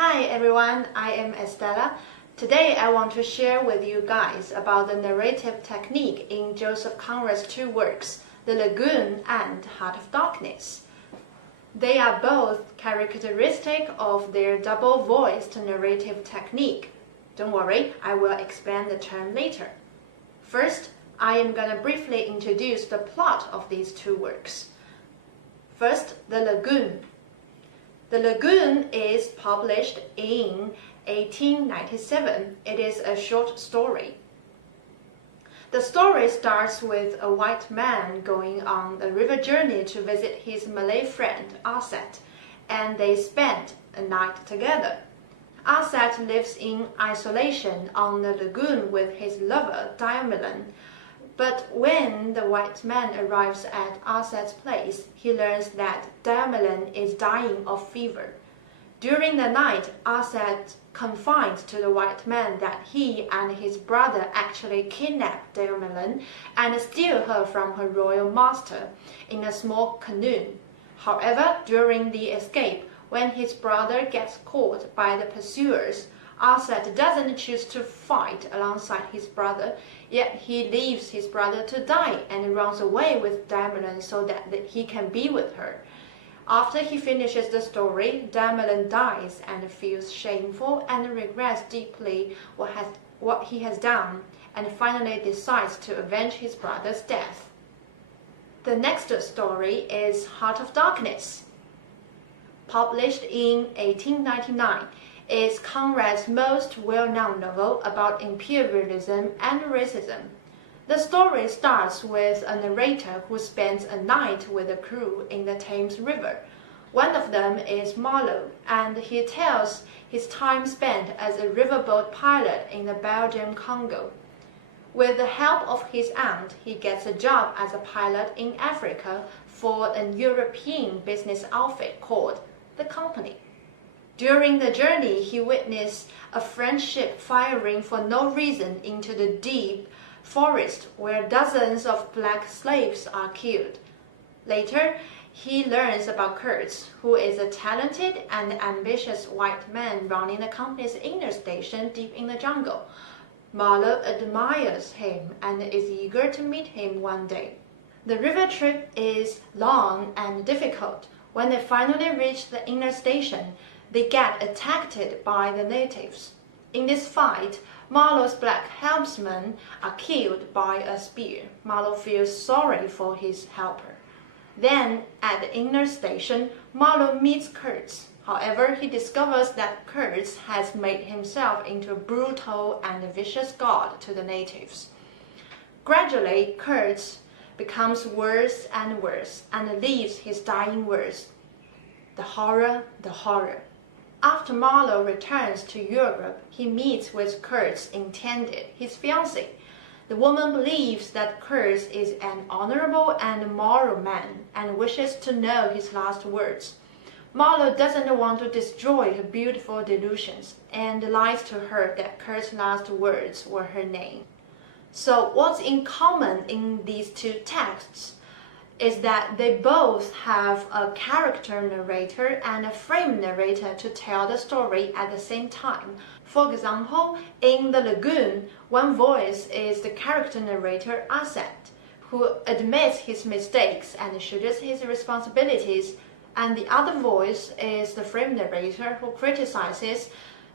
Hi everyone, I am Estella. Today I want to share with you guys about the narrative technique in Joseph Conrad's two works, The Lagoon and Heart of Darkness. They are both characteristic of their double-voiced narrative technique. Don't worry, I will explain the term later. First, I am going to briefly introduce the plot of these two works. First, The Lagoon. The Lagoon is published in 1897. It is a short story. The story starts with a white man going on a river journey to visit his Malay friend Aset, and they spend a night together. Aset lives in isolation on the lagoon with his lover Diamelen. But when the white man arrives at Aset's place, he learns that Diamelen is dying of fever. During the night, Aset confides to the white man that he and his brother actually kidnapped Diamelen and steal her from her royal master in a small canoe. However, during the escape, when his brother gets caught by the pursuers, Aset doesn't choose to fight alongside his brother, yet he leaves his brother to die and runs away with Diamelen so that he can be with her. After he finishes the story, Diamelen dies and feels shameful and regrets deeply what he has done, and finally decides to avenge his brother's death. The next story is Heart of Darkness. Published in 1899, is Conrad's most well-known novel about imperialism and racism. The story starts with a narrator who spends a night with a crew in the Thames River. One of them is Marlowe, and he tells his time spent as a riverboat pilot in the Belgian Congo. With the help of his aunt, he gets a job as a pilot in Africa for a European business outfit called The Company. During the journey, he witnessed a French ship firing for no reason into the deep forest where dozens of black slaves are killed. Later, he learns about Kurtz, who is a talented and ambitious white man running the company's inner station deep in the jungle. Marlowe admires him and is eager to meet him one day. The river trip is long and difficult. When they finally reach the inner station, they get attacked by the natives. In this fight, Marlowe's black helmsmen are killed by a spear. Marlowe feels sorry for his helper. Then, at the inner station, Marlowe meets Kurtz. However, he discovers that Kurtz has made himself into a brutal and vicious god to the natives. Gradually, Kurtz becomes worse and worse and leaves his dying words, "The horror, the horror." After Marlowe returns to Europe, he meets with Kurtz intended, his fiancée. The woman believes that Kurtz is an honorable and moral man and wishes to know his last words. Marlowe doesn't want to destroy her beautiful delusions and lies to her that Kurtz's last words were her name. So what's in common in these two texts is that they both have a character narrator and a frame narrator to tell the story at the same time. For example, in The Lagoon, one voice is the character narrator Aset, who admits his mistakes and shoulders his responsibilities, and the other voice is the frame narrator who criticizes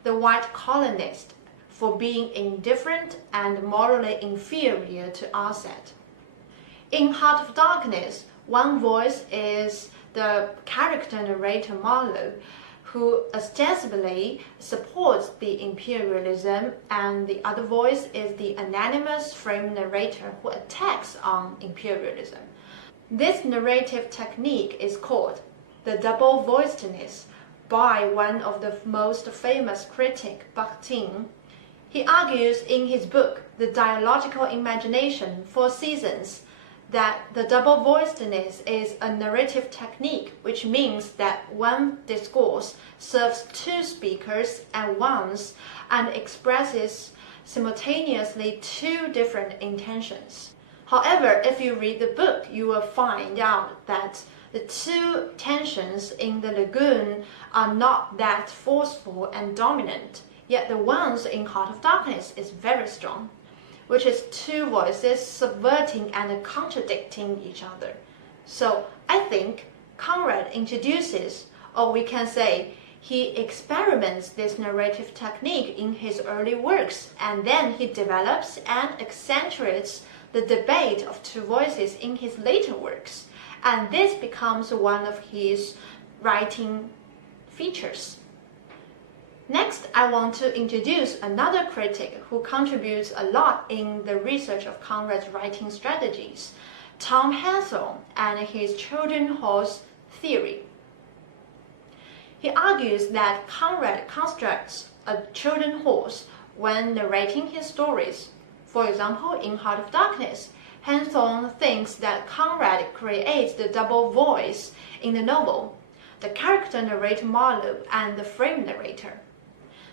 the white colonist for being indifferent and morally inferior to Aset. In Heart of Darkness, one voice is the character narrator Marlowe, who ostensibly supports the imperialism, and the other voice is the anonymous frame narrator who attacks on imperialism. This narrative technique is called the double-voicedness by one of the most famous critics, Bakhtin. He argues in his book, The Dialogical Imagination, 4 Seasons, that the double-voicedness is a narrative technique, which means that one discourse serves two speakers at once and expresses simultaneously two different intentions. However, if you read the book, you will find out that The two tensions in the lagoon are not that forceful and dominant, yet the ones in Heart of Darkness is very strong, which is two voices subverting and contradicting each other. So I think Conrad introduces, or we can say, he experiments this narrative technique in his early works, and then he develops and accentuates the debate of two voices in his later works. And this becomes one of his writing features. Next, I want to introduce another critic who contributes a lot in the research of Conrad's writing strategies, Tom Hensel and his children's horse theory. He argues that Conrad constructs a children's horse when narrating his stories. For example, in Heart of Darkness, Hensel thinks that Conrad creates the double voice in the novel, the character narrator Marlowe and the frame narrator.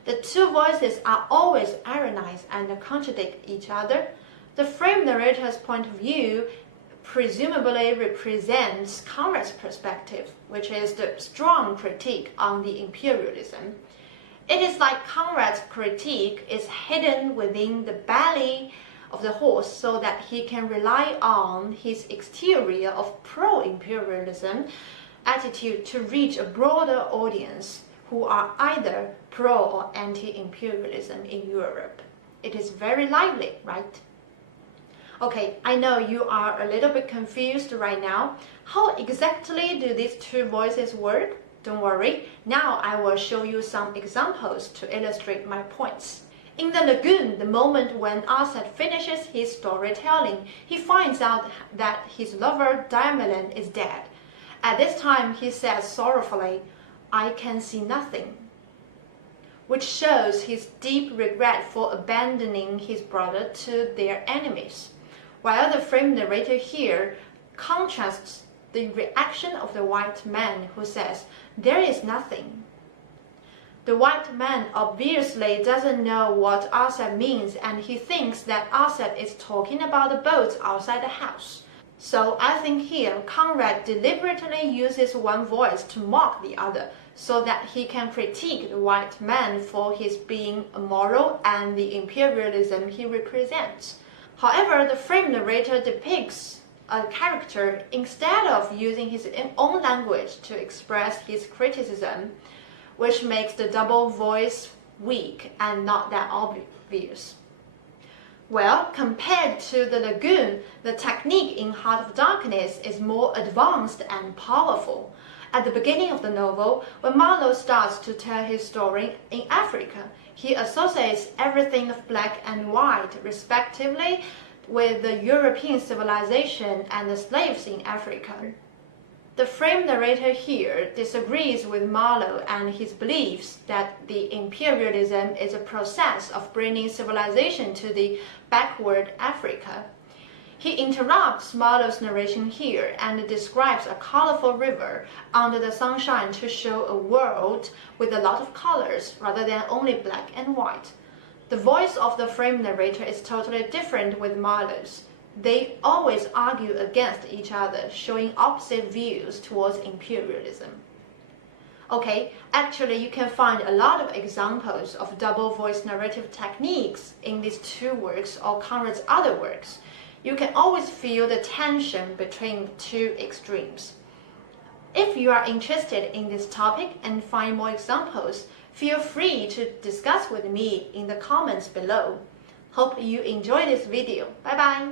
The two voices are always ironized and contradict each other. The frame narrator's point of view presumably represents Conrad's perspective, which is the strong critique on the imperialism. It is like Conrad's critique is hidden within the belly of the horse so that he can rely on his exterior of pro-imperialism attitude to reach a broader audience who are either pro or anti-imperialism in Europe. It is very lively, right? Okay, I know you are a little bit confused right now. How exactly do these two voices work? Don't worry, now I will show you some examples to illustrate my points. In the lagoon, the moment when Arsad finishes his storytelling, he finds out that his lover Diamelen is dead. At this time, he says sorrowfully, "I can see nothing," which shows his deep regret for abandoning his brother to their enemies. While the frame narrator here contrasts the reaction of the white man who says, "There is nothing." The white man obviously doesn't know what Arsad means, and he thinks that Arsad is talking about the boats outside the house. So I think here Conrad deliberately uses one voice to mock the other, so that he can critique the white man for his being immoral and the imperialism he represents. However, the frame narrator depicts a character instead of using his own language to express his criticism, which makes the double voice weak and not that obvious. Well, compared to the lagoon, the technique in Heart of Darkness is more advanced and powerful. At the beginning of the novel, when Marlowe starts to tell his story in Africa, he associates everything of black and white, respectively, with the European civilization and the slaves in Africa. The frame narrator here disagrees with Marlowe and his beliefs that the imperialism is a process of bringing civilization to the backward Africa. He interrupts Marlowe's narration here and describes a colorful river under the sunshine to show a world with a lot of colors rather than only black and white. The voice of the frame narrator is totally different with Marlowe's. They always argue against each other, showing opposite views towards imperialism. Okay, actually you can find a lot of examples of double voice narrative techniques in these two works or Conrad's other works. You can always feel the tension between two extremes. If you are interested in this topic and find more examples, feel free to discuss with me in the comments below. Hope you enjoyed this video. Bye bye!